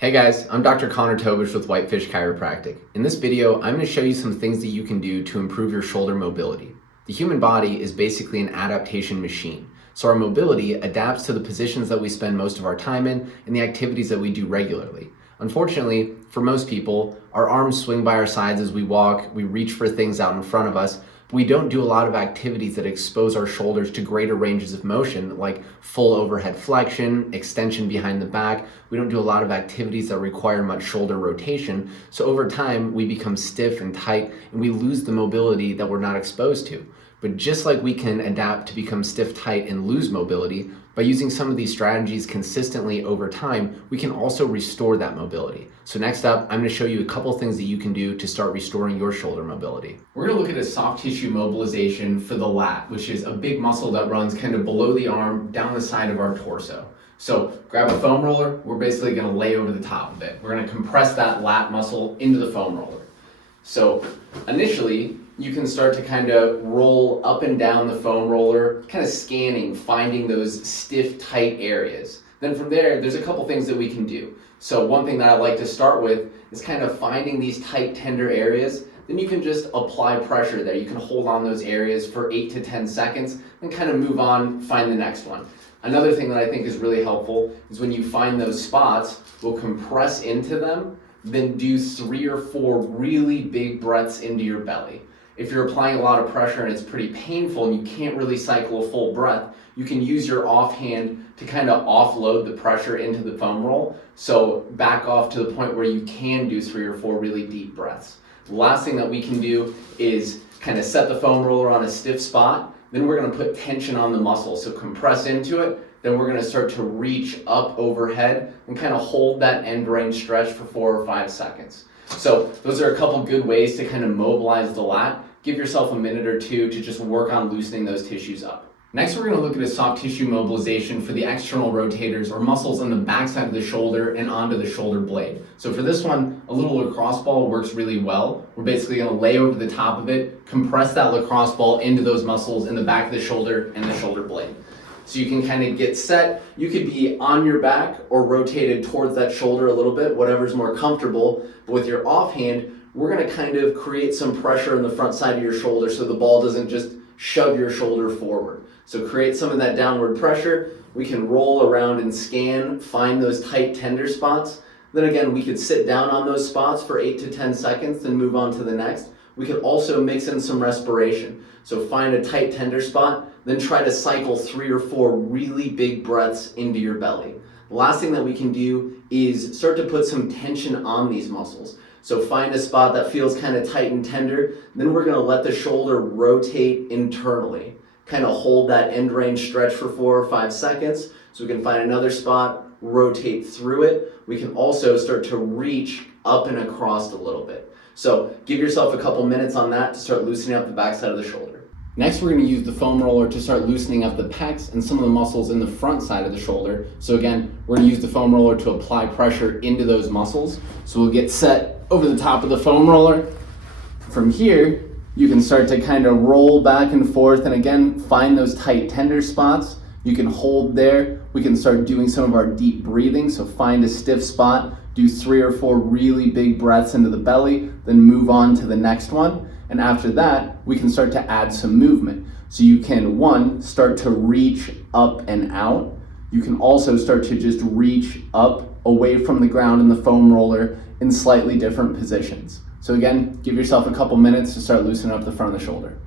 Hey guys, I'm Dr. Tobisch with Whitefish Chiropractic. In this video, I'm going to show you some things that you can do to improve your shoulder mobility. The human body is basically an adaptation machine. So our mobility adapts to the positions that we spend most of our time in and the activities that we do regularly. Unfortunately, for most people, our arms swing by our sides as we walk, we reach for things out in front of us, but we don't do a lot of activities that expose our shoulders to greater ranges of motion, like full overhead flexion, extension behind the back. We don't do a lot of activities that require much shoulder rotation, so over time we become stiff and tight and we lose the mobility that we're not exposed to. But just like we can adapt to become stiff, tight, and lose mobility, by using some of these strategies consistently over time, we can also restore that mobility. So next up, I'm going to show you a couple things that you can do to start restoring your shoulder mobility. We're going to look at a soft tissue mobilization for the lat, which is a big muscle that runs kind of below the arm, down the side of our torso. So grab a foam roller, we're basically going to lay over the top of it. We're going to compress that lat muscle into the foam roller. So initially, you can start to kind of roll up and down the foam roller, kind of scanning, finding those stiff, tight areas. Then from there, there's a couple things that we can do. So one thing that I like to start with is kind of finding these tight, tender areas. Then you can just apply pressure there. You can hold on those areas for 8 to 10 seconds and kind of move on, find the next one. Another thing that I think is really helpful is when you find those spots, we'll compress into them, then do 3 or 4 really big breaths into your belly. If you're applying a lot of pressure and it's pretty painful and you can't really cycle a full breath, you can use your offhand to kind of offload the pressure into the foam roll. So back off to the point where you can do 3 or 4 really deep breaths. The last thing that we can do is kind of set the foam roller on a stiff spot. Then we're going to put tension on the muscle. So compress into it. Then we're going to start to reach up overhead and kind of hold that end range stretch for 4 or 5 seconds. So those are a couple good ways to kind of mobilize the lat. Give yourself a minute or two to just work on loosening those tissues up. Next, we're going to look at a soft tissue mobilization for the external rotators or muscles on the backside of the shoulder and onto the shoulder blade. So for this one, a little lacrosse ball works really well. We're basically going to lay over the top of it, compress that lacrosse ball into those muscles in the back of the shoulder and the shoulder blade. So you can kind of get set. You could be on your back or rotated towards that shoulder a little bit, whatever's more comfortable. But with your offhand, we're going to kind of create some pressure in the front side of your shoulder so the ball doesn't just shove your shoulder forward. So create some of that downward pressure. We can roll around and scan, find those tight, tender spots. Then again, we could sit down on those spots for 8 to 10 seconds, then move on to the next. We could also mix in some respiration. So find a tight, tender spot, then try to cycle 3 or 4 really big breaths into your belly. The last thing that we can do is start to put some tension on these muscles. So find a spot that feels kind of tight and tender. Then we're going to let the shoulder rotate internally. Kind of hold that end range stretch for 4 or 5 seconds. So we can find another spot, rotate through it. We can also start to reach up and across a little bit. So give yourself a couple minutes on that to start loosening up the backside of the shoulder. Next, we're going to use the foam roller to start loosening up the pecs and some of the muscles in the front side of the shoulder. So again, we're going to use the foam roller to apply pressure into those muscles. So we'll get set over the top of the foam roller. From here, you can start to kind of roll back and forth and again, find those tight, tender spots. You can hold there. We can start doing some of our deep breathing. So find a stiff spot, do 3 or 4 really big breaths into the belly, then move on to the next one. And after that, we can start to add some movement. So you can, 1, start to reach up and out. You can also start to just reach up away from the ground in the foam roller in slightly different positions. So again, give yourself a couple minutes to start loosening up the front of the shoulder.